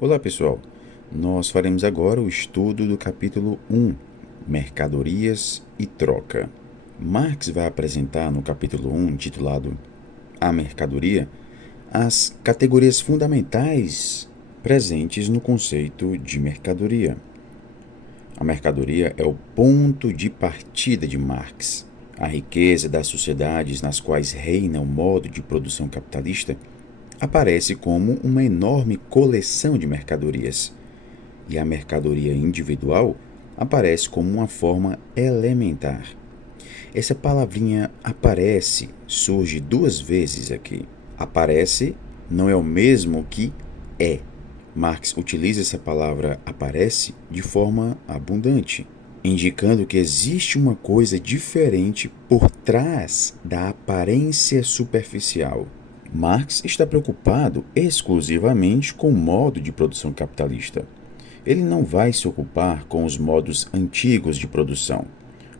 Olá pessoal, nós faremos agora o estudo do capítulo 1, Mercadorias e Troca. Marx vai apresentar no capítulo 1, intitulado A Mercadoria, as categorias fundamentais presentes no conceito de mercadoria. A mercadoria é o ponto de partida de Marx. A riqueza das sociedades nas quais reina o modo de produção capitalista aparece como uma enorme coleção de mercadorias, e a mercadoria individual aparece como uma forma elementar. Essa palavrinha aparece surge duas vezes aqui. Aparece não é o mesmo que é. Marx utiliza essa palavra aparece de forma abundante, indicando que existe uma coisa diferente por trás da aparência superficial. Marx está preocupado exclusivamente com o modo de produção capitalista. Ele não vai se ocupar com os modos antigos de produção,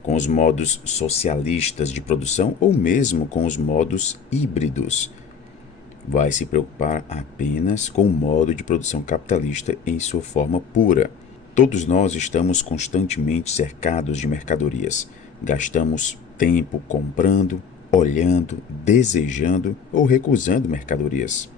com os modos socialistas de produção ou mesmo com os modos híbridos. Vai se preocupar apenas com o modo de produção capitalista em sua forma pura. Todos nós estamos constantemente cercados de mercadorias. Gastamos tempo comprando, olhando, desejando ou recusando mercadorias.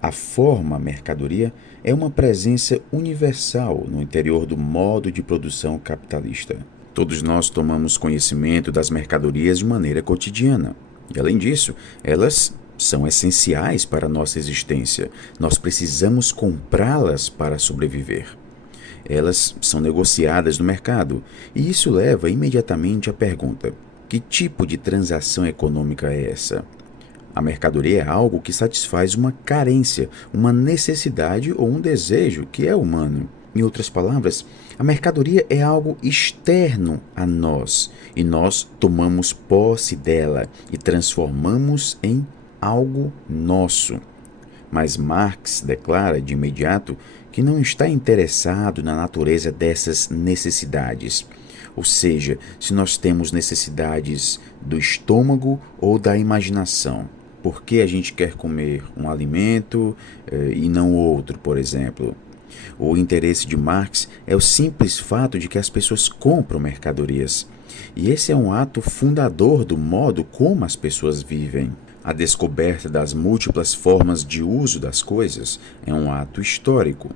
A forma mercadoria é uma presença universal no interior do modo de produção capitalista. Todos nós tomamos conhecimento das mercadorias de maneira cotidiana. E, além disso, elas são essenciais para a nossa existência. Nós precisamos comprá-las para sobreviver. Elas são negociadas no mercado, e isso leva imediatamente à pergunta: que tipo de transação econômica é essa? A mercadoria é algo que satisfaz uma carência, uma necessidade ou um desejo que é humano. Em outras palavras, a mercadoria é algo externo a nós e nós tomamos posse dela e transformamos em algo nosso. Mas Marx declara de imediato que não está interessado na natureza dessas necessidades. Ou seja, se nós temos necessidades do estômago ou da imaginação. Por que a gente quer comer um alimento e não outro, por exemplo? O interesse de Marx é o simples fato de que as pessoas compram mercadorias. E esse é um ato fundador do modo como as pessoas vivem. A descoberta das múltiplas formas de uso das coisas é um ato histórico.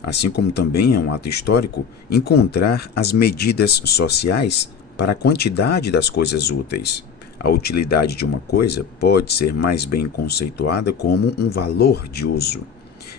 Assim como também é um ato histórico encontrar as medidas sociais para a quantidade das coisas úteis. A utilidade de uma coisa pode ser mais bem conceituada como um valor de uso.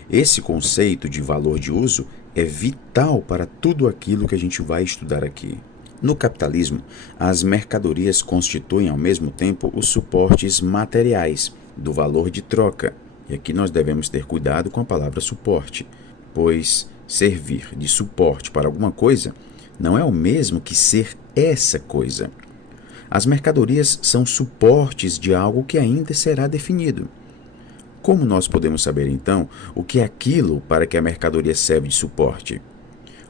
Esse conceito de valor de uso é vital para tudo aquilo que a gente vai estudar aqui. No capitalismo, as mercadorias constituem ao mesmo tempo os suportes materiais do valor de troca. E aqui nós devemos ter cuidado com a palavra suporte, pois servir de suporte para alguma coisa não é o mesmo que ser essa coisa. As mercadorias são suportes de algo que ainda será definido. Como nós podemos saber, então, o que é aquilo para que a mercadoria serve de suporte?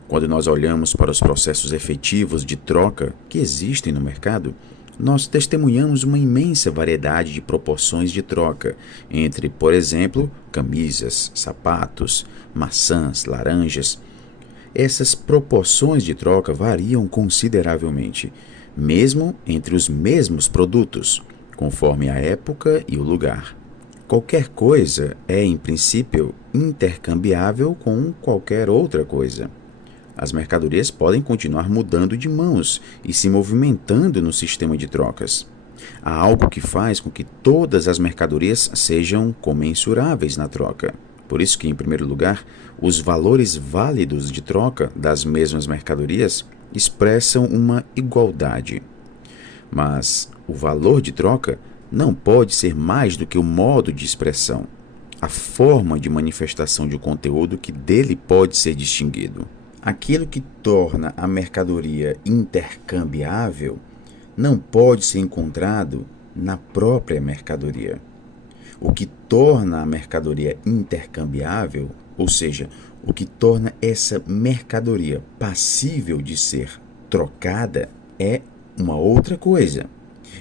Quando nós olhamos para os processos efetivos de troca que existem no mercado, nós testemunhamos uma imensa variedade de proporções de troca entre, por exemplo, camisas, sapatos, maçãs, laranjas. Essas proporções de troca variam consideravelmente, mesmo entre os mesmos produtos, conforme a época e o lugar. Qualquer coisa é, em princípio, intercambiável com qualquer outra coisa. As mercadorias podem continuar mudando de mãos e se movimentando no sistema de trocas. Há algo que faz com que todas as mercadorias sejam comensuráveis na troca. Por isso que, em primeiro lugar, os valores válidos de troca das mesmas mercadorias expressam uma igualdade. Mas o valor de troca não pode ser mais do que o modo de expressão, a forma de manifestação de um conteúdo que dele pode ser distinguido. Aquilo que torna a mercadoria intercambiável não pode ser encontrado na própria mercadoria. O que torna a mercadoria intercambiável, ou seja, o que torna essa mercadoria passível de ser trocada, é uma outra coisa.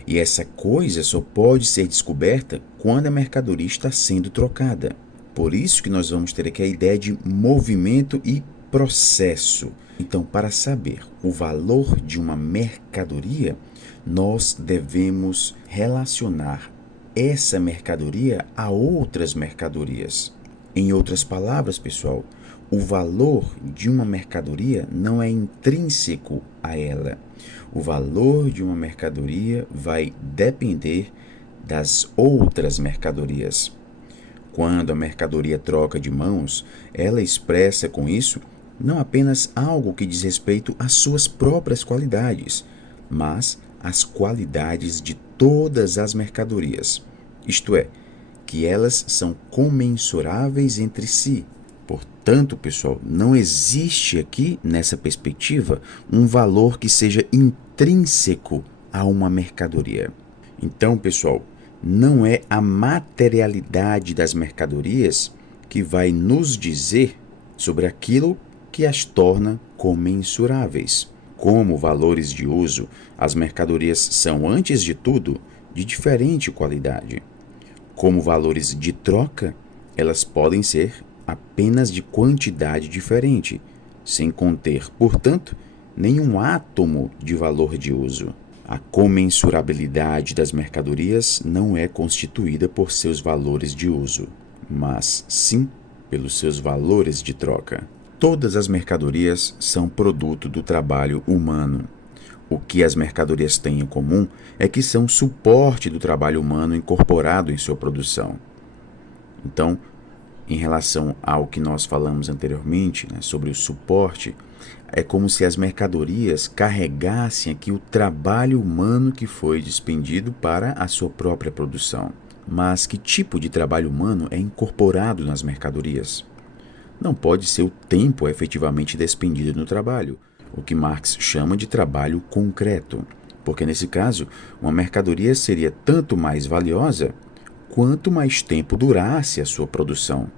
E essa coisa só pode ser descoberta quando a mercadoria está sendo trocada. Por isso que nós vamos ter aqui a ideia de movimento e processo. Então, para saber o valor de uma mercadoria, nós devemos relacionar essa mercadoria a outras mercadorias. Em outras palavras, pessoal, o valor de uma mercadoria não é intrínseco a ela. O valor de uma mercadoria vai depender das outras mercadorias. Quando a mercadoria troca de mãos, ela expressa com isso não apenas algo que diz respeito às suas próprias qualidades, mas às qualidades de todas as mercadorias. Isto é, que elas são comensuráveis entre si. Portanto, pessoal, não existe aqui, nessa perspectiva, um valor que seja intrínseco a uma mercadoria. Então, pessoal, não é a materialidade das mercadorias que vai nos dizer sobre aquilo que as torna comensuráveis. Como valores de uso, as mercadorias são, antes de tudo, de diferente qualidade. Como valores de troca, elas podem ser apenas de quantidade diferente, sem conter, portanto, nenhum átomo de valor de uso. A comensurabilidade das mercadorias não é constituída por seus valores de uso, mas sim pelos seus valores de troca. Todas as mercadorias são produto do trabalho humano. O que as mercadorias têm em comum é que são suporte do trabalho humano incorporado em sua produção. Então, em relação ao que nós falamos anteriormente, sobre o suporte, é como se as mercadorias carregassem aqui o trabalho humano que foi despendido para a sua própria produção. Mas que tipo de trabalho humano é incorporado nas mercadorias? Não pode ser o tempo efetivamente despendido no trabalho, o que Marx chama de trabalho concreto, porque nesse caso, uma mercadoria seria tanto mais valiosa quanto mais tempo durasse a sua produção.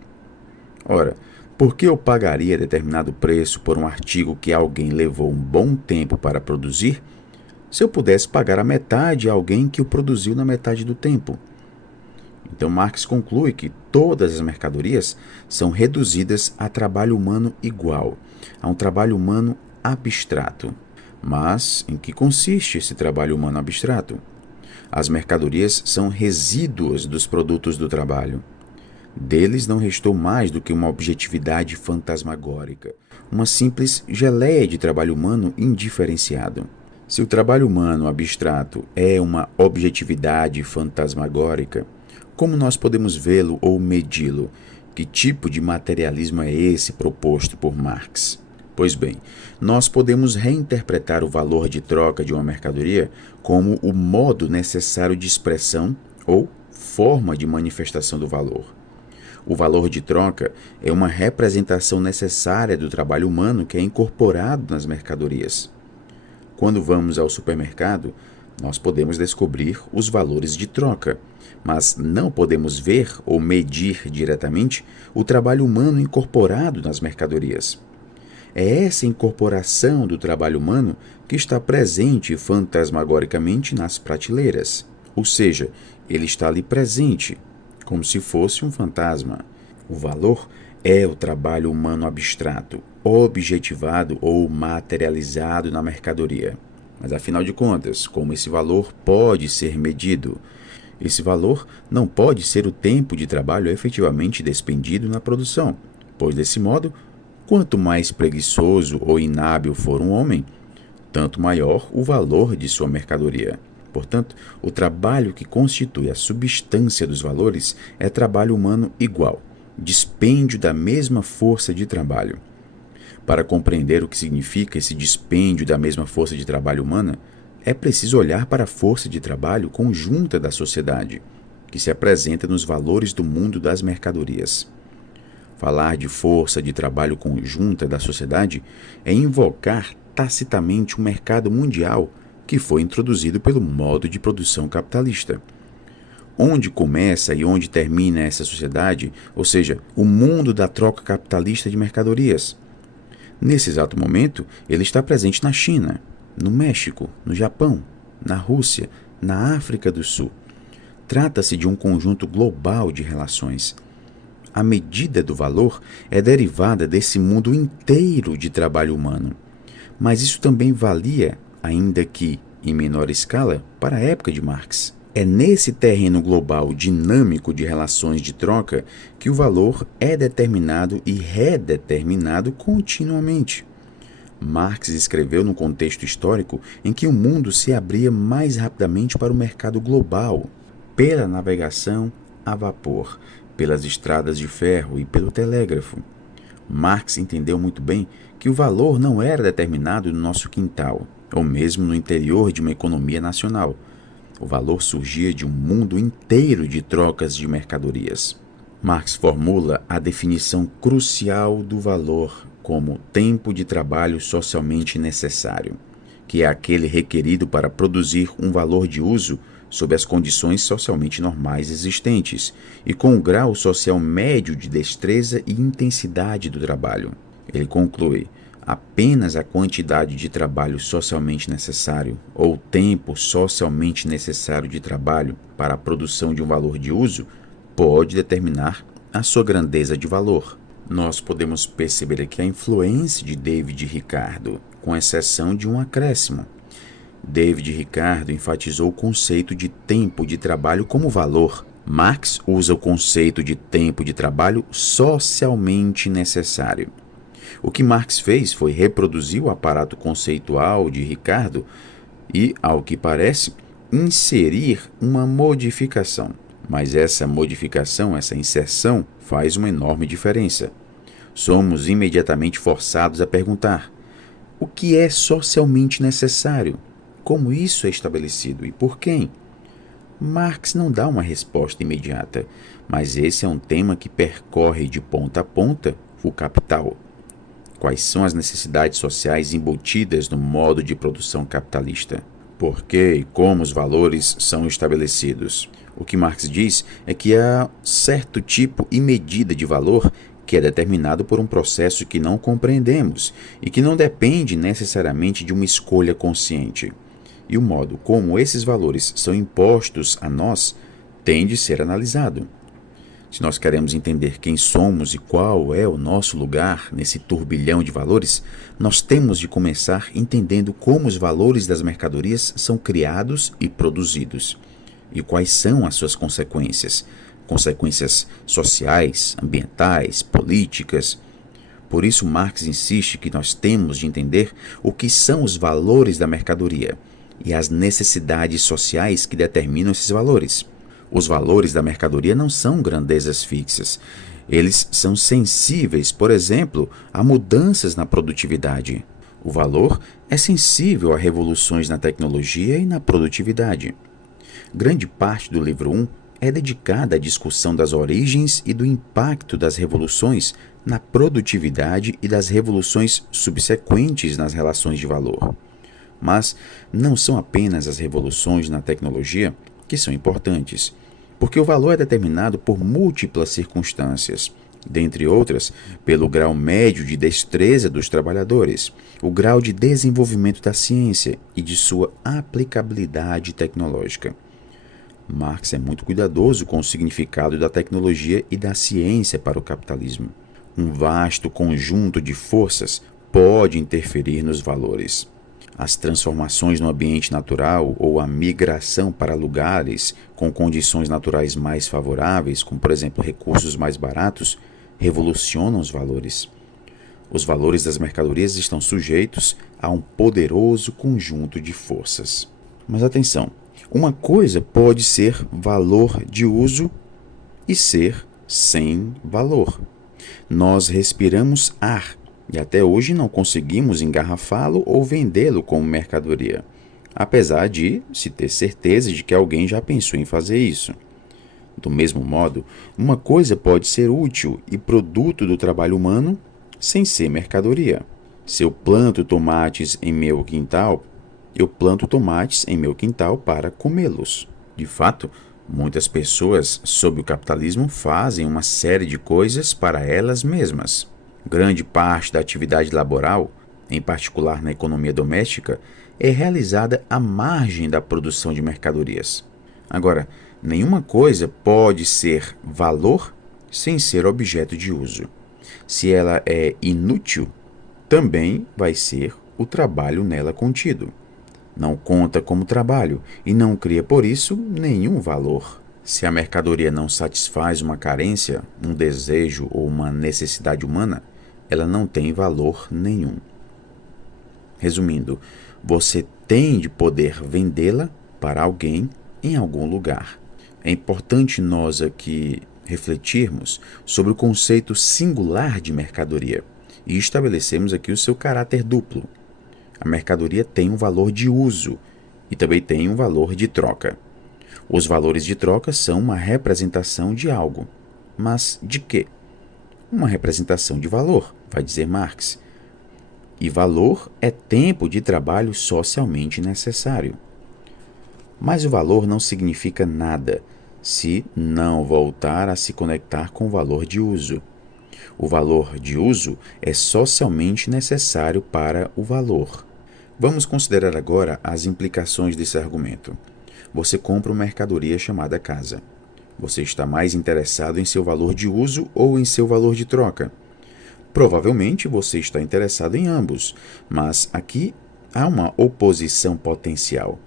Ora, por que eu pagaria determinado preço por um artigo que alguém levou um bom tempo para produzir, se eu pudesse pagar a metade a alguém que o produziu na metade do tempo? Então Marx conclui que todas as mercadorias são reduzidas a trabalho humano igual, a um trabalho humano abstrato. Mas em que consiste esse trabalho humano abstrato? As mercadorias são resíduos dos produtos do trabalho. Deles não restou mais do que uma objetividade fantasmagórica, uma simples geleia de trabalho humano indiferenciado. Se o trabalho humano abstrato é uma objetividade fantasmagórica, como nós podemos vê-lo ou medi-lo? Que tipo de materialismo é esse proposto por Marx? Pois bem, nós podemos reinterpretar o valor de troca de uma mercadoria como o modo necessário de expressão ou forma de manifestação do valor. O valor de troca é uma representação necessária do trabalho humano que é incorporado nas mercadorias. Quando vamos ao supermercado, nós podemos descobrir os valores de troca, mas não podemos ver ou medir diretamente o trabalho humano incorporado nas mercadorias. É essa incorporação do trabalho humano que está presente fantasmagoricamente nas prateleiras, ou seja, ele está ali presente, como se fosse um fantasma. O valor é o trabalho humano abstrato, objetivado ou materializado na mercadoria. Mas afinal de contas, como esse valor pode ser medido? Esse valor não pode ser o tempo de trabalho efetivamente despendido na produção, pois desse modo, quanto mais preguiçoso ou inábil for um homem, tanto maior o valor de sua mercadoria. Portanto, o trabalho que constitui a substância dos valores é trabalho humano igual, dispêndio da mesma força de trabalho. Para compreender o que significa esse dispêndio da mesma força de trabalho humana, é preciso olhar para a força de trabalho conjunta da sociedade, que se apresenta nos valores do mundo das mercadorias. Falar de força de trabalho conjunta da sociedade é invocar tacitamente um mercado mundial que foi introduzido pelo modo de produção capitalista. Onde começa e onde termina essa sociedade, ou seja, o mundo da troca capitalista de mercadorias? Nesse exato momento, ele está presente na China, no México, no Japão, na Rússia, na África do Sul. Trata-se de um conjunto global de relações. A medida do valor é derivada desse mundo inteiro de trabalho humano. Mas isso também valia, ainda que em menor escala, para a época de Marx. É nesse terreno global dinâmico de relações de troca que o valor é determinado e redeterminado continuamente. Marx escreveu num contexto histórico em que o mundo se abria mais rapidamente para o mercado global, pela navegação a vapor, pelas estradas de ferro e pelo telégrafo. Marx entendeu muito bem que o valor não era determinado no nosso quintal, ou mesmo no interior de uma economia nacional. O valor surgia de um mundo inteiro de trocas de mercadorias. Marx formula a definição crucial do valor como tempo de trabalho socialmente necessário, que é aquele requerido para produzir um valor de uso sob as condições socialmente normais existentes e com o grau social médio de destreza e intensidade do trabalho. Ele conclui: apenas a quantidade de trabalho socialmente necessário ou tempo socialmente necessário de trabalho para a produção de um valor de uso pode determinar a sua grandeza de valor. Nós podemos perceber aqui a influência de David Ricardo, com exceção de um acréscimo. David Ricardo enfatizou o conceito de tempo de trabalho como valor. Marx usa o conceito de tempo de trabalho socialmente necessário. O que Marx fez foi reproduzir o aparato conceitual de Ricardo e, ao que parece, inserir uma modificação. Mas essa modificação, essa inserção, faz uma enorme diferença. Somos imediatamente forçados a perguntar: o que é socialmente necessário? Como isso é estabelecido e por quem? Marx não dá uma resposta imediata, mas esse é um tema que percorre de ponta a ponta o Capital. Quais são as necessidades sociais embutidas no modo de produção capitalista? Por que e como os valores são estabelecidos? O que Marx diz é que há certo tipo e medida de valor que é determinado por um processo que não compreendemos e que não depende necessariamente de uma escolha consciente. E o modo como esses valores são impostos a nós tem de ser analisado. Se nós queremos entender quem somos e qual é o nosso lugar nesse turbilhão de valores, nós temos de começar entendendo como os valores das mercadorias são criados e produzidos, e quais são as suas consequências, consequências sociais, ambientais, políticas. Por isso, Marx insiste que nós temos de entender o que são os valores da mercadoria e as necessidades sociais que determinam esses valores. Os valores da mercadoria não são grandezas fixas. Eles são sensíveis, por exemplo, a mudanças na produtividade. O valor é sensível a revoluções na tecnologia e na produtividade. Grande parte do livro 1 é dedicada à discussão das origens e do impacto das revoluções na produtividade e das revoluções subsequentes nas relações de valor. Mas não são apenas as revoluções na tecnologia que são importantes, porque o valor é determinado por múltiplas circunstâncias, dentre outras, pelo grau médio de destreza dos trabalhadores, o grau de desenvolvimento da ciência e de sua aplicabilidade tecnológica. Marx é muito cuidadoso com o significado da tecnologia e da ciência para o capitalismo. Um vasto conjunto de forças pode interferir nos valores. As transformações no ambiente natural ou a migração para lugares com condições naturais mais favoráveis, como por exemplo recursos mais baratos, revolucionam os valores. Os valores das mercadorias estão sujeitos a um poderoso conjunto de forças. Mas atenção, uma coisa pode ser valor de uso e ser sem valor. Nós respiramos ar e até hoje não conseguimos engarrafá-lo ou vendê-lo como mercadoria, apesar de se ter certeza de que alguém já pensou em fazer isso. Do mesmo modo, uma coisa pode ser útil e produto do trabalho humano sem ser mercadoria. Se eu planto tomates em meu quintal, eu planto tomates em meu quintal para comê-los. De fato, muitas pessoas sob o capitalismo fazem uma série de coisas para elas mesmas. Grande parte da atividade laboral, em particular na economia doméstica, é realizada à margem da produção de mercadorias. Agora, nenhuma coisa pode ser valor sem ser objeto de uso. Se ela é inútil, também vai ser o trabalho nela contido. Não conta como trabalho e não cria por isso nenhum valor. Se a mercadoria não satisfaz uma carência, um desejo ou uma necessidade humana, ela não tem valor nenhum. Resumindo, você tem de poder vendê-la para alguém em algum lugar. É importante nós aqui refletirmos sobre o conceito singular de mercadoria e estabelecemos aqui o seu caráter duplo. A mercadoria tem um valor de uso e também tem um valor de troca. Os valores de troca são uma representação de algo. Mas de quê? Uma representação de valor, vai dizer Marx. E valor é tempo de trabalho socialmente necessário. Mas o valor não significa nada se não voltar a se conectar com o valor de uso. O valor de uso é socialmente necessário para o valor. Vamos considerar agora as implicações desse argumento. Você compra uma mercadoria chamada casa. Você está mais interessado em seu valor de uso ou em seu valor de troca? Provavelmente você está interessado em ambos, mas aqui há uma oposição potencial.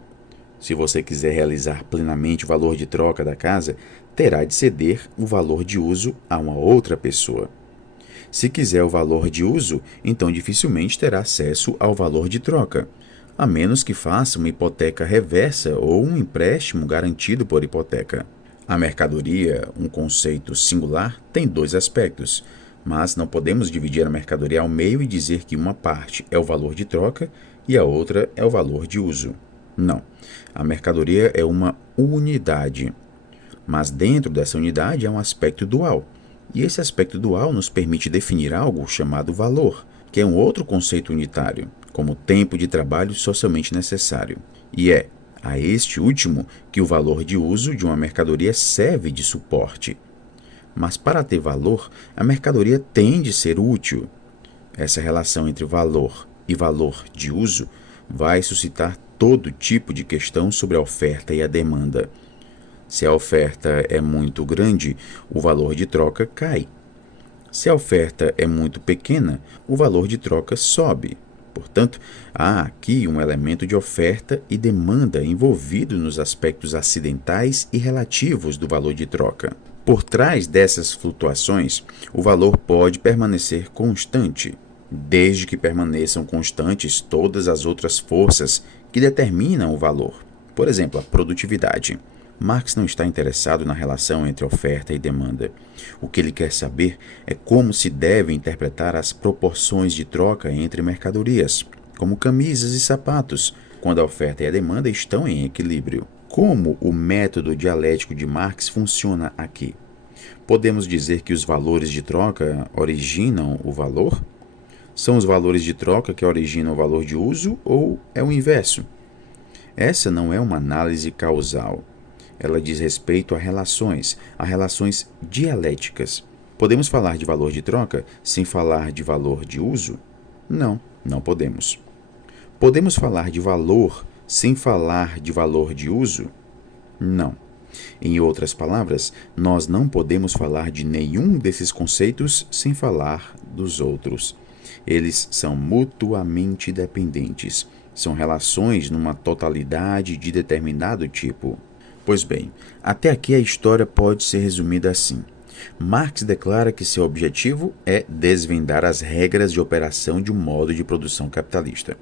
Se você quiser realizar plenamente o valor de troca da casa, terá de ceder o valor de uso a uma outra pessoa. Se quiser o valor de uso, então dificilmente terá acesso ao valor de troca, a menos que faça uma hipoteca reversa ou um empréstimo garantido por hipoteca. A mercadoria, um conceito singular, tem dois aspectos, mas não podemos dividir a mercadoria ao meio e dizer que uma parte é o valor de troca e a outra é o valor de uso. Não, a mercadoria é uma unidade, mas dentro dessa unidade há um aspecto dual. E esse aspecto dual nos permite definir algo chamado valor, que é um outro conceito unitário, como tempo de trabalho socialmente necessário. E é a este último que o valor de uso de uma mercadoria serve de suporte. Mas para ter valor, a mercadoria tem de ser útil. Essa relação entre valor e valor de uso vai suscitar todo tipo de questão sobre a oferta e a demanda. Se a oferta é muito grande, o valor de troca cai. Se a oferta é muito pequena, o valor de troca sobe. Portanto, há aqui um elemento de oferta e demanda envolvido nos aspectos acidentais e relativos do valor de troca. Por trás dessas flutuações, o valor pode permanecer constante, desde que permaneçam constantes todas as outras forças que determinam o valor. Por exemplo, a produtividade. Marx não está interessado na relação entre oferta e demanda. O que ele quer saber é como se devem interpretar as proporções de troca entre mercadorias, como camisas e sapatos, quando a oferta e a demanda estão em equilíbrio. Como o método dialético de Marx funciona aqui? Podemos dizer que os valores de troca originam o valor? São os valores de troca que originam o valor de uso ou é o inverso? Essa não é uma análise causal. Ela diz respeito a relações dialéticas. Podemos falar de valor de troca sem falar de valor de uso? Não, não podemos. Podemos falar de valor sem falar de valor de uso? Não. Em outras palavras, nós não podemos falar de nenhum desses conceitos sem falar dos outros. Eles são mutuamente dependentes. São relações numa totalidade de determinado tipo. Pois bem, até aqui a história pode ser resumida assim. Marx declara que seu objetivo é desvendar as regras de operação de um modo de produção capitalista.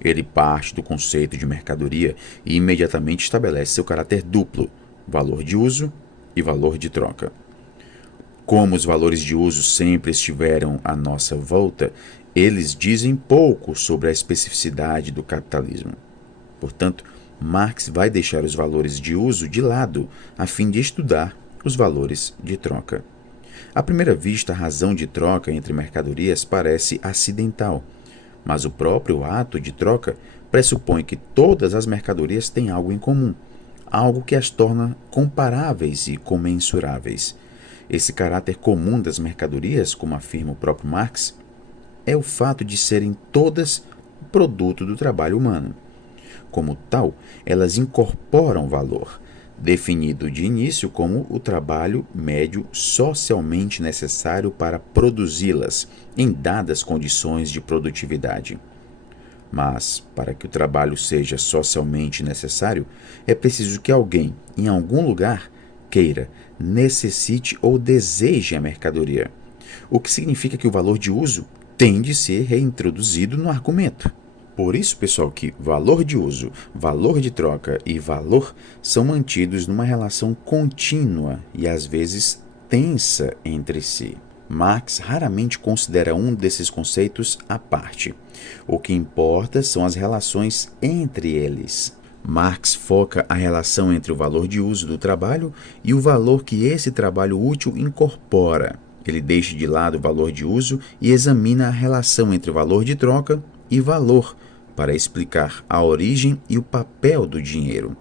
Ele parte do conceito de mercadoria e imediatamente estabelece seu caráter duplo, valor de uso e valor de troca. Como os valores de uso sempre estiveram à nossa volta, eles dizem pouco sobre a especificidade do capitalismo. Portanto, Marx vai deixar os valores de uso de lado a fim de estudar os valores de troca. À primeira vista, a razão de troca entre mercadorias parece acidental, mas o próprio ato de troca pressupõe que todas as mercadorias têm algo em comum, algo que as torna comparáveis e comensuráveis. Esse caráter comum das mercadorias, como afirma o próprio Marx, é o fato de serem todas produto do trabalho humano. Como tal, elas incorporam valor, definido de início como o trabalho médio socialmente necessário para produzi-las em dadas condições de produtividade. Mas, para que o trabalho seja socialmente necessário, é preciso que alguém, em algum lugar, queira, necessite ou deseje a mercadoria, o que significa que o valor de uso tem de ser reintroduzido no argumento. Por isso, pessoal, que valor de uso, valor de troca e valor são mantidos numa relação contínua e às vezes tensa entre si. Marx raramente considera um desses conceitos à parte. O que importa são as relações entre eles. Marx foca a relação entre o valor de uso do trabalho e o valor que esse trabalho útil incorpora. Ele deixa de lado o valor de uso e examina a relação entre o valor de troca e valor para explicar a origem e o papel do dinheiro.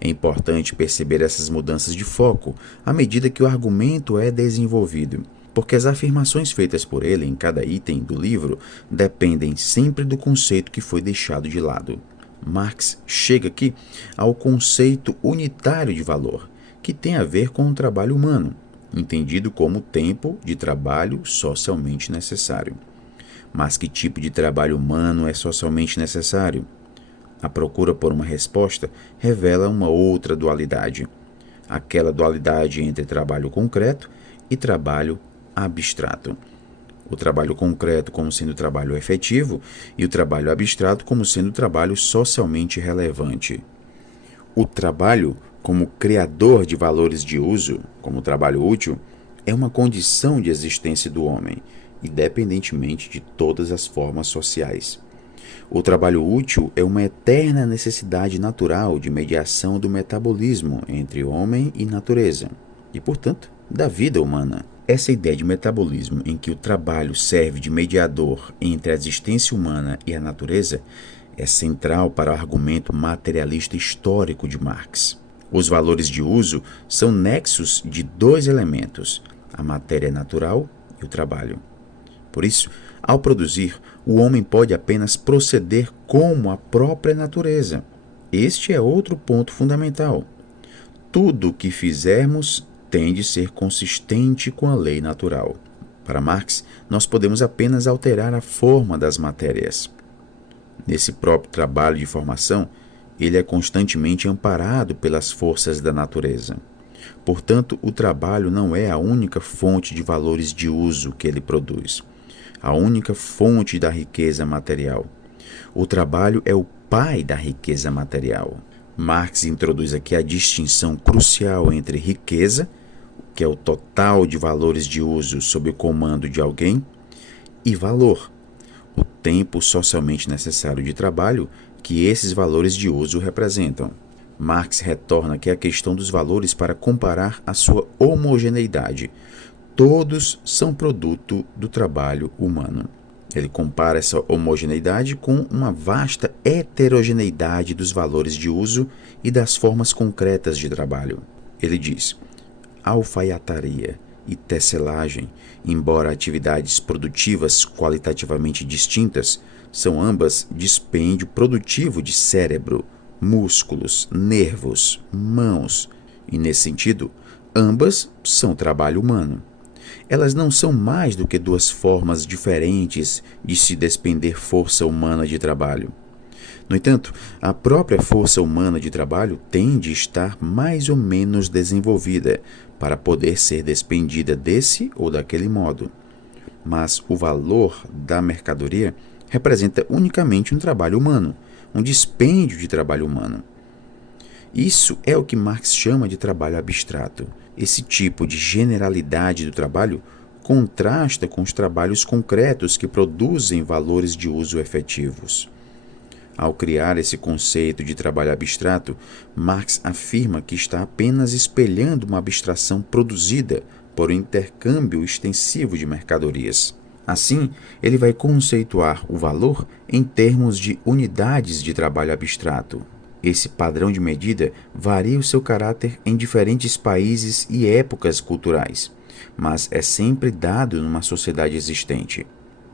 É importante perceber essas mudanças de foco à medida que o argumento é desenvolvido, porque as afirmações feitas por ele em cada item do livro dependem sempre do conceito que foi deixado de lado. Marx chega aqui ao conceito unitário de valor, que tem a ver com o trabalho humano, entendido como tempo de trabalho socialmente necessário. Mas que tipo de trabalho humano é socialmente necessário? A procura por uma resposta revela uma outra dualidade, aquela dualidade entre trabalho concreto e trabalho abstrato. O trabalho concreto como sendo trabalho efetivo e o trabalho abstrato como sendo trabalho socialmente relevante. O trabalho como criador de valores de uso, como trabalho útil, é uma condição de existência do homem, independentemente de todas as formas sociais. O trabalho útil é uma eterna necessidade natural de mediação do metabolismo entre homem e natureza, e, portanto, da vida humana. Essa ideia de metabolismo em que o trabalho serve de mediador entre a existência humana e a natureza é central para o argumento materialista histórico de Marx. Os valores de uso são nexos de dois elementos, a matéria natural e o trabalho. Por isso, ao produzir, o homem pode apenas proceder como a própria natureza. Este é outro ponto fundamental. Tudo o que fizermos tem de ser consistente com a lei natural. Para Marx, nós podemos apenas alterar a forma das matérias. Nesse próprio trabalho de formação, ele é constantemente amparado pelas forças da natureza. Portanto, o trabalho não é a única fonte de valores de uso que ele produz, a única fonte da riqueza material. O trabalho é o pai da riqueza material. Marx introduz aqui a distinção crucial entre riqueza, que é o total de valores de uso sob o comando de alguém, e valor, o tempo socialmente necessário de trabalho que esses valores de uso representam. Marx retorna aqui à questão dos valores para comparar a sua homogeneidade. Todos são produto do trabalho humano. Ele compara essa homogeneidade com uma vasta heterogeneidade dos valores de uso e das formas concretas de trabalho. Ele diz: alfaiataria e tecelagem, embora atividades produtivas qualitativamente distintas, são ambas dispêndio produtivo de cérebro, músculos, nervos, mãos, e nesse sentido, ambas são trabalho humano. Elas não são mais do que duas formas diferentes de se despender força humana de trabalho. No entanto, a própria força humana de trabalho tem de estar mais ou menos desenvolvida para poder ser despendida desse ou daquele modo. Mas o valor da mercadoria representa unicamente um trabalho humano, um dispêndio de trabalho humano. Isso é o que Marx chama de trabalho abstrato. Esse tipo de generalidade do trabalho contrasta com os trabalhos concretos que produzem valores de uso efetivos. Ao criar esse conceito de trabalho abstrato, Marx afirma que está apenas espelhando uma abstração produzida por um intercâmbio extensivo de mercadorias. Assim, ele vai conceituar o valor em termos de unidades de trabalho abstrato. Esse padrão de medida varia o seu caráter em diferentes países e épocas culturais, mas é sempre dado numa sociedade existente.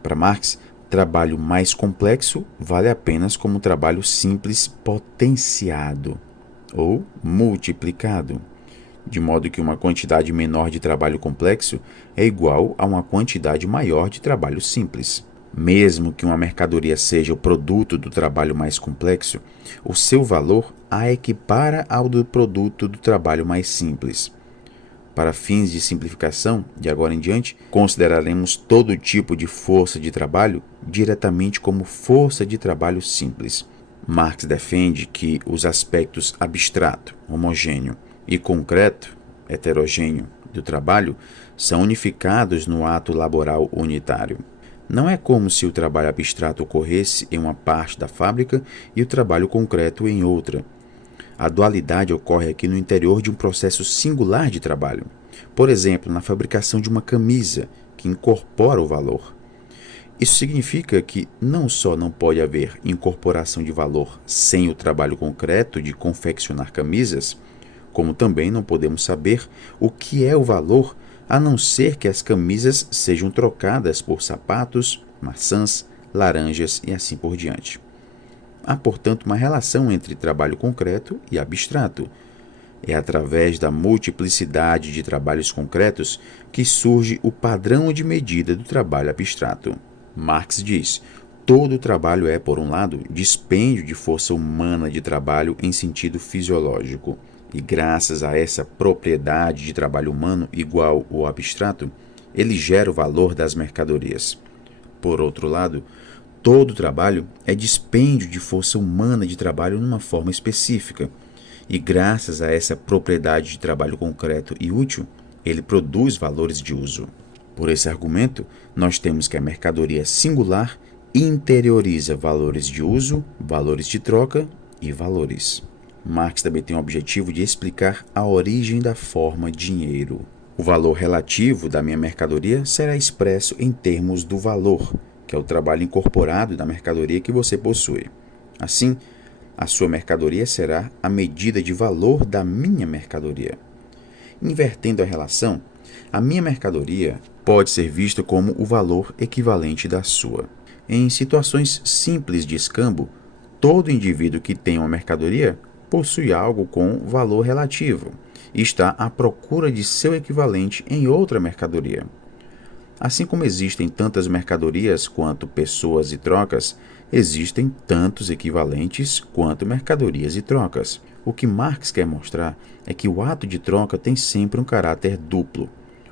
Para Marx, trabalho mais complexo vale apenas como trabalho simples potenciado, ou multiplicado, de modo que uma quantidade menor de trabalho complexo é igual a uma quantidade maior de trabalho simples. Mesmo que uma mercadoria seja o produto do trabalho mais complexo, o seu valor a equipara ao do produto do trabalho mais simples. Para fins de simplificação, de agora em diante, consideraremos todo tipo de força de trabalho diretamente como força de trabalho simples. Marx defende que os aspectos abstrato, homogêneo, e concreto, heterogêneo, do trabalho são unificados no ato laboral unitário. Não é como se o trabalho abstrato ocorresse em uma parte da fábrica e o trabalho concreto em outra. A dualidade ocorre aqui no interior de um processo singular de trabalho. Por exemplo, na fabricação de uma camisa, que incorpora o valor. Isso significa que não só não pode haver incorporação de valor sem o trabalho concreto de confeccionar camisas, como também não podemos saber o que é o valor a não ser que as camisas sejam trocadas por sapatos, maçãs, laranjas e assim por diante. Há, portanto, uma relação entre trabalho concreto e abstrato. É através da multiplicidade de trabalhos concretos que surge o padrão de medida do trabalho abstrato. Marx diz: todo trabalho é, por um lado, dispêndio de força humana de trabalho em sentido fisiológico, e graças a essa propriedade de trabalho humano igual ao abstrato, ele gera o valor das mercadorias. Por outro lado, todo trabalho é dispêndio de força humana de trabalho numa forma específica, e graças a essa propriedade de trabalho concreto e útil, ele produz valores de uso. Por esse argumento, nós temos que a mercadoria singular interioriza valores de uso, valores de troca e valores. Marx também tem o objetivo de explicar a origem da forma dinheiro. O valor relativo da minha mercadoria será expresso em termos do valor, que é o trabalho incorporado da mercadoria que você possui. Assim, a sua mercadoria será a medida de valor da minha mercadoria. Invertendo a relação, a minha mercadoria pode ser vista como o valor equivalente da sua. Em situações simples de escambo, todo indivíduo que tem uma mercadoria possui algo com valor relativo e está à procura de seu equivalente em outra mercadoria. Assim como existem tantas mercadorias quanto pessoas e trocas, existem tantos equivalentes quanto mercadorias e trocas. O que Marx quer mostrar é que o ato de troca tem sempre um caráter duplo,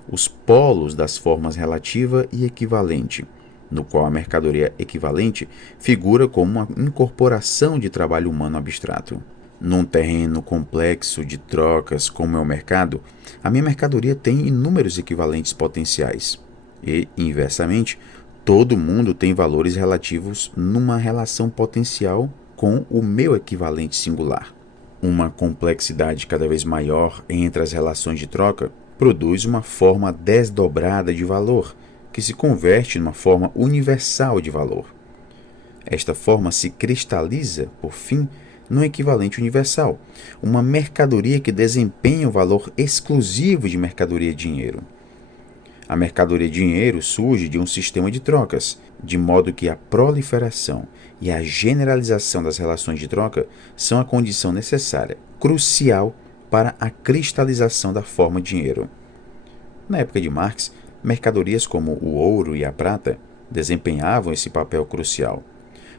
os polos das formas relativa e equivalente, no qual a mercadoria equivalente figura como uma incorporação de trabalho humano abstrato. Num terreno complexo de trocas como é o mercado, a minha mercadoria tem inúmeros equivalentes potenciais. E, inversamente, todo mundo tem valores relativos numa relação potencial com o meu equivalente singular. Uma complexidade cada vez maior entre as relações de troca produz uma forma desdobrada de valor, que se converte numa forma universal de valor. Esta forma se cristaliza, por fim, num equivalente universal, uma mercadoria que desempenha o valor exclusivo de mercadoria dinheiro. A mercadoria dinheiro surge de um sistema de trocas, de modo que a proliferação e a generalização das relações de troca são a condição necessária, crucial, para a cristalização da forma dinheiro. Na época de Marx, mercadorias como o ouro e a prata desempenhavam esse papel crucial,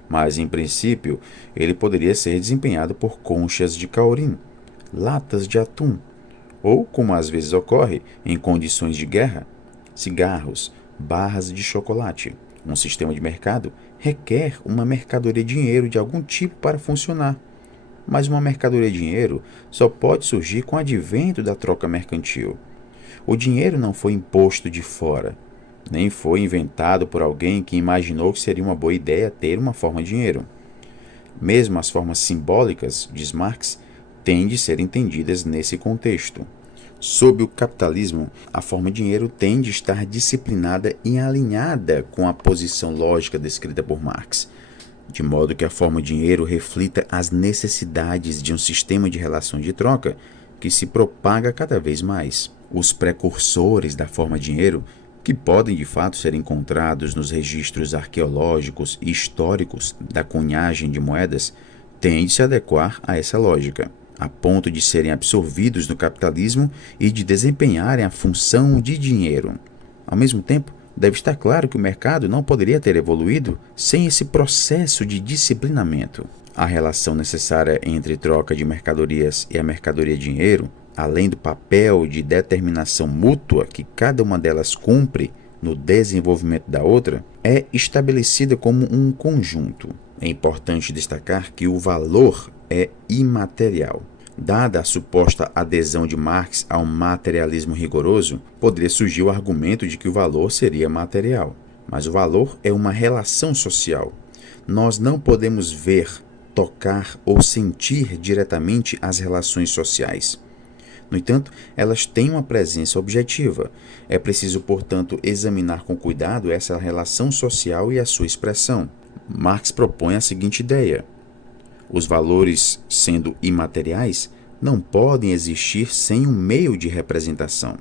mas, em princípio, ele poderia ser desempenhado por conchas de caurim, latas de atum, ou, como às vezes ocorre, em condições de guerra, cigarros, barras de chocolate. Um sistema de mercado requer uma mercadoria dinheiro de algum tipo para funcionar, mas uma mercadoria dinheiro só pode surgir com o advento da troca mercantil. O dinheiro não foi imposto de fora, nem foi inventado por alguém que imaginou que seria uma boa ideia ter uma forma de dinheiro. Mesmo as formas simbólicas, diz Marx, têm de ser entendidas nesse contexto. Sob o capitalismo, a forma dinheiro tem de estar disciplinada e alinhada com a posição lógica descrita por Marx, de modo que a forma dinheiro reflita as necessidades de um sistema de relações de troca que se propaga cada vez mais. Os precursores da forma dinheiro, que podem de fato ser encontrados nos registros arqueológicos e históricos da cunhagem de moedas, têm de se adequar a essa lógica. a ponto de serem absorvidos no capitalismo e de desempenharem a função de dinheiro. Ao mesmo tempo, deve estar claro que o mercado não poderia ter evoluído sem esse processo de disciplinamento. A relação necessária entre troca de mercadorias e a mercadoria-dinheiro, além do papel de determinação mútua que cada uma delas cumpre no desenvolvimento da outra, é estabelecida como um conjunto. É importante destacar que o valor é imaterial. Dada a suposta adesão de Marx ao materialismo rigoroso, poderia surgir o argumento de que o valor seria material. Mas o valor é uma relação social. Nós não podemos ver, tocar ou sentir diretamente as relações sociais. No entanto, elas têm uma presença objetiva. É preciso, portanto, examinar com cuidado essa relação social e a sua expressão. Marx propõe a seguinte ideia: os valores, sendo imateriais, não podem existir sem um meio de representação.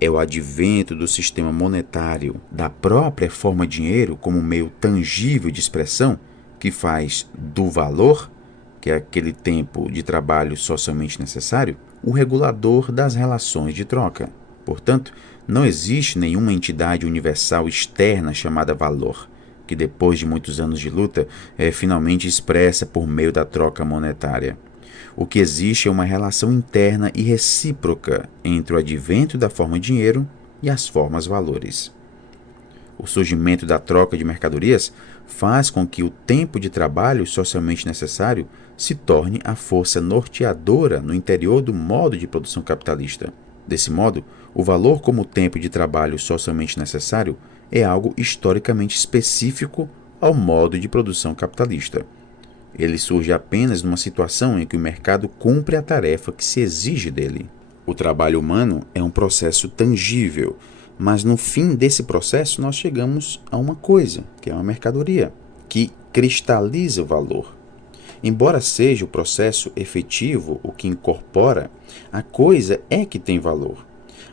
É o advento do sistema monetário, da própria forma dinheiro como meio tangível de expressão, que faz do valor, que é aquele tempo de trabalho socialmente necessário, o regulador das relações de troca. Portanto, não existe nenhuma entidade universal externa chamada valor, que depois de muitos anos de luta é finalmente expressa por meio da troca monetária. O que existe é uma relação interna e recíproca entre o advento da forma dinheiro e as formas valores. O surgimento da troca de mercadorias faz com que o tempo de trabalho socialmente necessário se torne a força norteadora no interior do modo de produção capitalista. Desse modo, o valor como tempo de trabalho socialmente necessário é algo historicamente específico ao modo de produção capitalista. Ele surge apenas numa situação em que o mercado cumpre a tarefa que se exige dele. O trabalho humano é um processo tangível, mas no fim desse processo nós chegamos a uma coisa, que é uma mercadoria, que cristaliza o valor. Embora seja o processo efetivo o que incorpora, a coisa é que tem valor.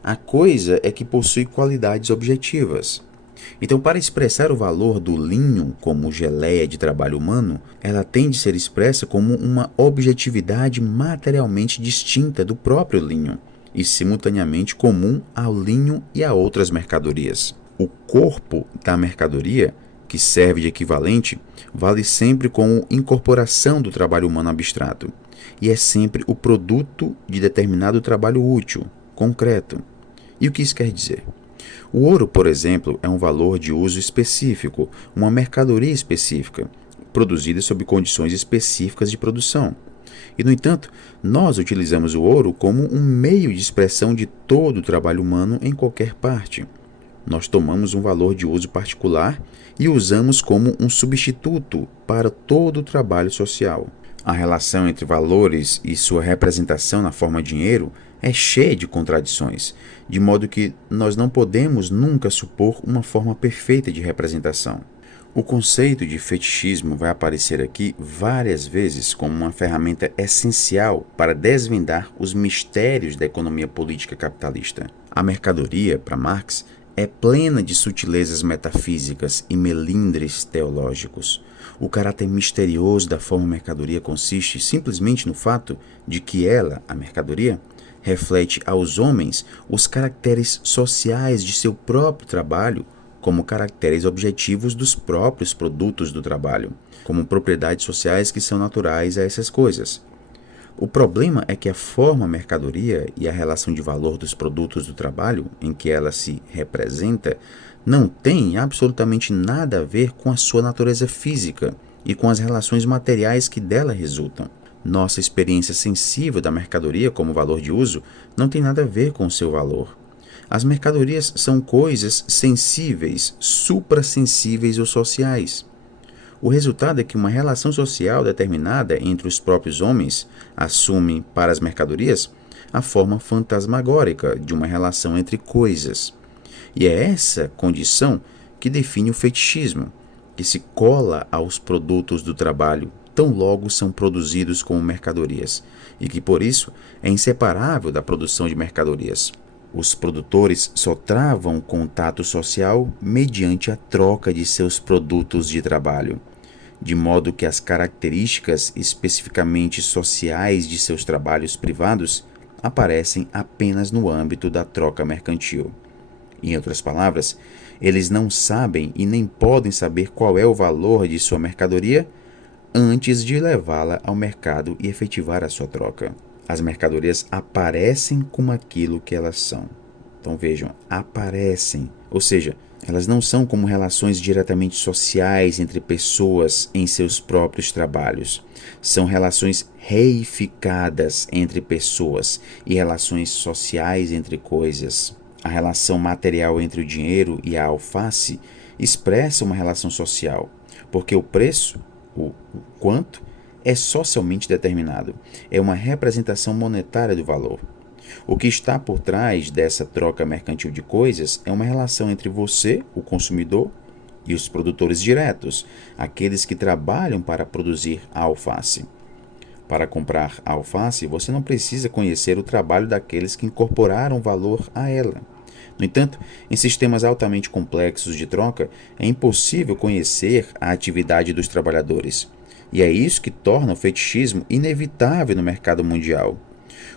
A coisa é que possui qualidades objetivas. Então, para expressar o valor do linho como geleia de trabalho humano, ela tem de ser expressa como uma objetividade materialmente distinta do próprio linho e simultaneamente comum ao linho e a outras mercadorias. O corpo da mercadoria, que serve de equivalente, vale sempre como incorporação do trabalho humano abstrato e é sempre o produto de determinado trabalho útil, concreto. E o que isso quer dizer? O ouro, por exemplo, é um valor de uso específico, uma mercadoria específica, produzida sob condições específicas de produção. E, no entanto, nós utilizamos o ouro como um meio de expressão de todo o trabalho humano em qualquer parte. Nós tomamos um valor de uso particular e o usamos como um substituto para todo o trabalho social. A relação entre valores e sua representação na forma dinheiro é cheia de contradições, de modo que nós não podemos nunca supor uma forma perfeita de representação. O conceito de fetichismo vai aparecer aqui várias vezes como uma ferramenta essencial para desvendar os mistérios da economia política capitalista. A mercadoria, para Marx, é plena de sutilezas metafísicas e melindres teológicos. O caráter misterioso da forma mercadoria consiste simplesmente no fato de que ela, a mercadoria, reflete aos homens os caracteres sociais de seu próprio trabalho como caracteres objetivos dos próprios produtos do trabalho, como propriedades sociais que são naturais a essas coisas. O problema é que a forma mercadoria e a relação de valor dos produtos do trabalho em que ela se representa não tem absolutamente nada a ver com a sua natureza física e com as relações materiais que dela resultam. Nossa experiência sensível da mercadoria como valor de uso não tem nada a ver com o seu valor. As mercadorias são coisas sensíveis, suprassensíveis ou sociais. O resultado é que uma relação social determinada entre os próprios homens assume, para as mercadorias, a forma fantasmagórica de uma relação entre coisas. E é essa condição que define o fetichismo, que se cola aos produtos do trabalho, tão logo são produzidos como mercadorias, e que, por isso, é inseparável da produção de mercadorias. Os produtores só travam o contato social mediante a troca de seus produtos de trabalho. de modo que as características especificamente sociais de seus trabalhos privados aparecem apenas no âmbito da troca mercantil. Em outras palavras, eles não sabem e nem podem saber qual é o valor de sua mercadoria antes de levá-la ao mercado e efetivar a sua troca. As mercadorias aparecem como aquilo que elas são. Então vejam, aparecem, ou seja, elas não são como relações diretamente sociais entre pessoas em seus próprios trabalhos. São relações reificadas entre pessoas e relações sociais entre coisas. A relação material entre o dinheiro e a alface expressa uma relação social, porque o preço, o quanto, é socialmente determinado. É uma representação monetária do valor. O que está por trás dessa troca mercantil de coisas é uma relação entre você, o consumidor, e os produtores diretos, aqueles que trabalham para produzir a alface. Para comprar a alface, você não precisa conhecer o trabalho daqueles que incorporaram valor a ela. No entanto, em sistemas altamente complexos de troca, é impossível conhecer a atividade dos trabalhadores. E é isso que torna o fetichismo inevitável no mercado mundial.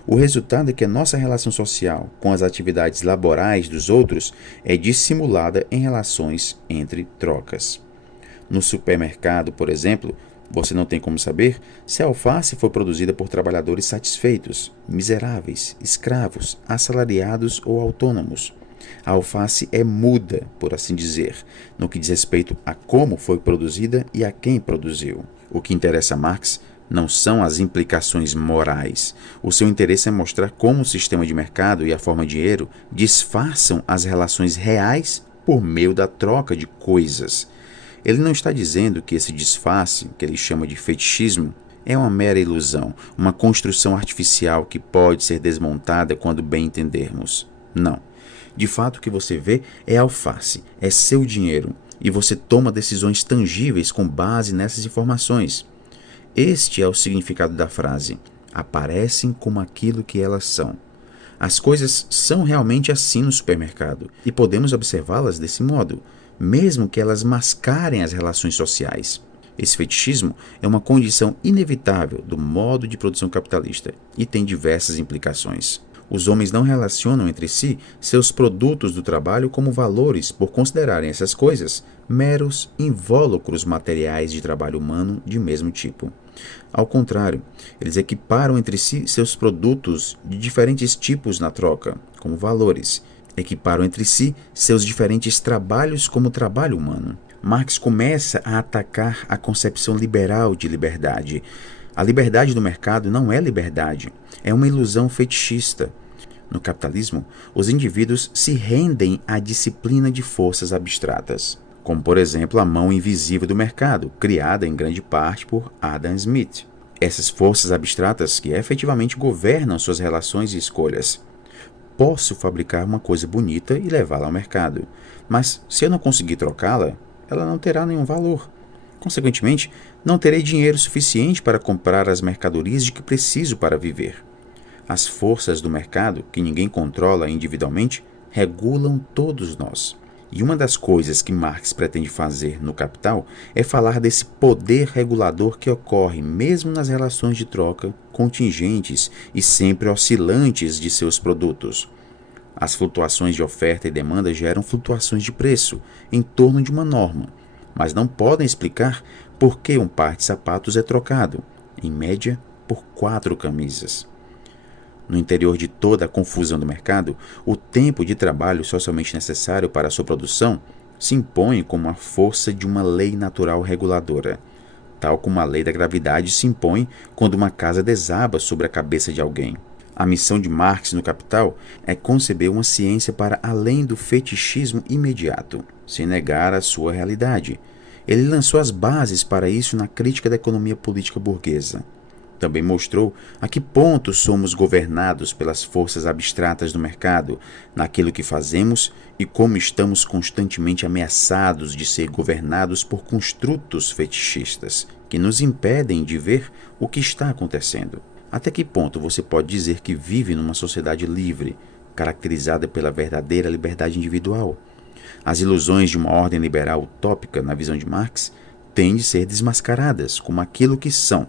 O resultado é que a nossa relação social com as atividades laborais dos outros é dissimulada em relações entre trocas. No supermercado, por exemplo, você não tem como saber se a alface foi produzida por trabalhadores satisfeitos, miseráveis, escravos, assalariados ou autônomos. A alface é muda, por assim dizer, no que diz respeito a como foi produzida e a quem produziu. O que interessa a Marx não são as implicações morais. O seu interesse é mostrar como o sistema de mercado e a forma de dinheiro disfarçam as relações reais por meio da troca de coisas. Ele não está dizendo que esse disfarce, que ele chama de fetichismo, é uma mera ilusão, uma construção artificial que pode ser desmontada quando bem entendermos. Não. De fato, o que você vê é alface, é seu dinheiro, e você toma decisões tangíveis com base nessas informações. Este é o significado da frase: aparecem como aquilo que elas são. As coisas são realmente assim no supermercado, e podemos observá-las desse modo, mesmo que elas mascarem as relações sociais. Esse fetichismo é uma condição inevitável do modo de produção capitalista e tem diversas implicações. Os homens não relacionam entre si seus produtos do trabalho como valores por considerarem essas coisas meros invólucros materiais de trabalho humano de mesmo tipo. Ao contrário, eles equiparam entre si seus produtos de diferentes tipos na troca, como valores. Equiparam entre si seus diferentes trabalhos como trabalho humano. Marx começa a atacar a concepção liberal de liberdade. A liberdade do mercado não é liberdade, é uma ilusão fetichista. No capitalismo, os indivíduos se rendem à disciplina de forças abstratas, como por exemplo a mão invisível do mercado, criada em grande parte por Adam Smith. Essas forças abstratas que efetivamente governam suas relações e escolhas. Posso fabricar uma coisa bonita e levá-la ao mercado, mas se eu não conseguir trocá-la, ela não terá nenhum valor. Consequentemente, não terei dinheiro suficiente para comprar as mercadorias de que preciso para viver. As forças do mercado, que ninguém controla individualmente, regulam todos nós. E uma das coisas que Marx pretende fazer no Capital é falar desse poder regulador que ocorre mesmo nas relações de troca contingentes e sempre oscilantes de seus produtos. As flutuações de oferta e demanda geram flutuações de preço em torno de uma norma, mas não podem explicar por que um par de sapatos é trocado, em média, por 4 camisas. No interior de toda a confusão do mercado, o tempo de trabalho socialmente necessário para a sua produção se impõe como a força de uma lei natural reguladora, tal como a lei da gravidade se impõe quando uma casa desaba sobre a cabeça de alguém. A missão de Marx no Capital é conceber uma ciência para além do fetichismo imediato, sem negar a sua realidade. Ele lançou as bases para isso na crítica da economia política burguesa. Também mostrou a que ponto somos governados pelas forças abstratas do mercado, naquilo que fazemos e como estamos constantemente ameaçados de ser governados por construtos fetichistas, que nos impedem de ver o que está acontecendo. Até que ponto você pode dizer que vive numa sociedade livre, caracterizada pela verdadeira liberdade individual? As ilusões de uma ordem liberal utópica, na visão de Marx, têm de ser desmascaradas como aquilo que são,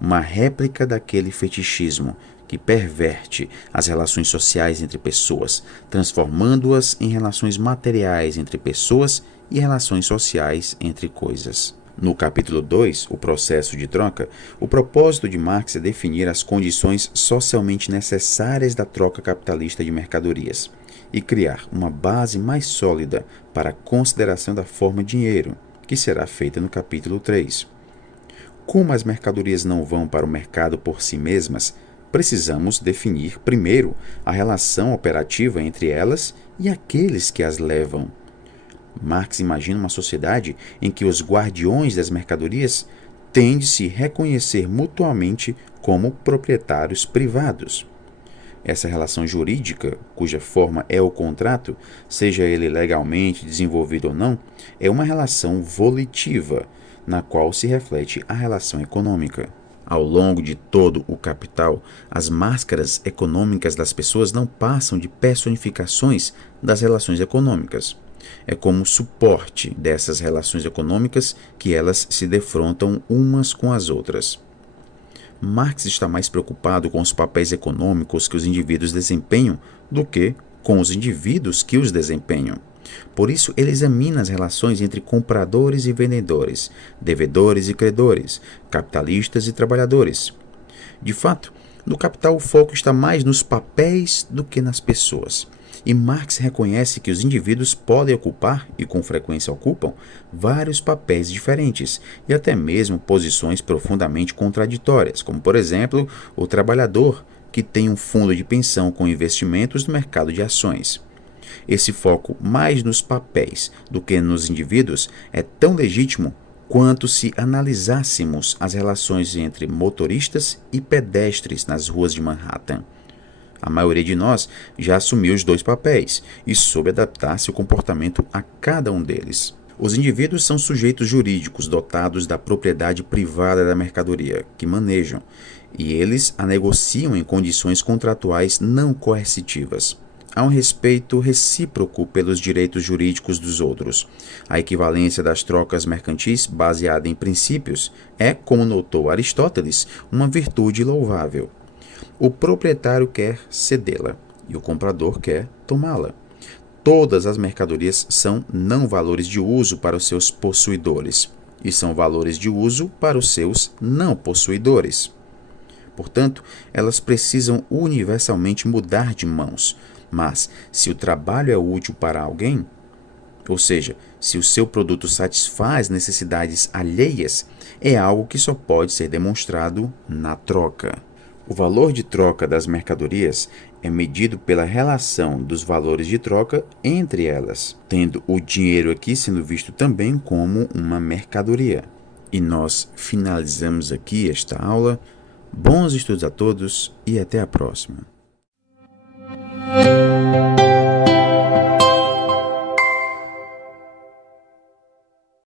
uma réplica daquele fetichismo que perverte as relações sociais entre pessoas, transformando-as em relações materiais entre pessoas e relações sociais entre coisas. No capítulo 2, o processo de troca, o propósito de Marx é definir as condições socialmente necessárias da troca capitalista de mercadorias e criar uma base mais sólida para a consideração da forma dinheiro, que será feita no capítulo 3. Como as mercadorias não vão para o mercado por si mesmas, precisamos definir primeiro a relação operativa entre elas e aqueles que as levam. Marx imagina uma sociedade em que os guardiões das mercadorias têm de se reconhecer mutuamente como proprietários privados. Essa relação jurídica, cuja forma é o contrato, seja ele legalmente desenvolvido ou não, é uma relação volitiva, na qual se reflete a relação econômica. Ao longo de todo o Capital, as máscaras econômicas das pessoas não passam de personificações das relações econômicas. É como suporte dessas relações econômicas que elas se defrontam umas com as outras. Marx está mais preocupado com os papéis econômicos que os indivíduos desempenham do que com os indivíduos que os desempenham. Por isso, ele examina as relações entre compradores e vendedores, devedores e credores, capitalistas e trabalhadores. De fato, no Capital o foco está mais nos papéis do que nas pessoas. E Marx reconhece que os indivíduos podem ocupar, e com frequência ocupam, vários papéis diferentes e até mesmo posições profundamente contraditórias, como, por exemplo, o trabalhador que tem um fundo de pensão com investimentos no mercado de ações. Esse foco mais nos papéis do que nos indivíduos é tão legítimo quanto se analisássemos as relações entre motoristas e pedestres nas ruas de Manhattan. A maioria de nós já assumiu os dois papéis e soube adaptar seu comportamento a cada um deles. Os indivíduos são sujeitos jurídicos dotados da propriedade privada da mercadoria, que manejam, e eles a negociam em condições contratuais não coercitivas. Há um respeito recíproco pelos direitos jurídicos dos outros. A equivalência das trocas mercantis baseada em princípios é, como notou Aristóteles, uma virtude louvável. O proprietário quer cedê-la e o comprador quer tomá-la. Todas as mercadorias são não valores de uso para os seus possuidores e são valores de uso para os seus não possuidores. Portanto, elas precisam universalmente mudar de mãos. Mas, se o trabalho é útil para alguém, ou seja, se o seu produto satisfaz necessidades alheias, é algo que só pode ser demonstrado na troca. O valor de troca das mercadorias é medido pela relação dos valores de troca entre elas, tendo o dinheiro aqui sendo visto também como uma mercadoria. E nós finalizamos aqui esta aula. Bons estudos a todos e até a próxima.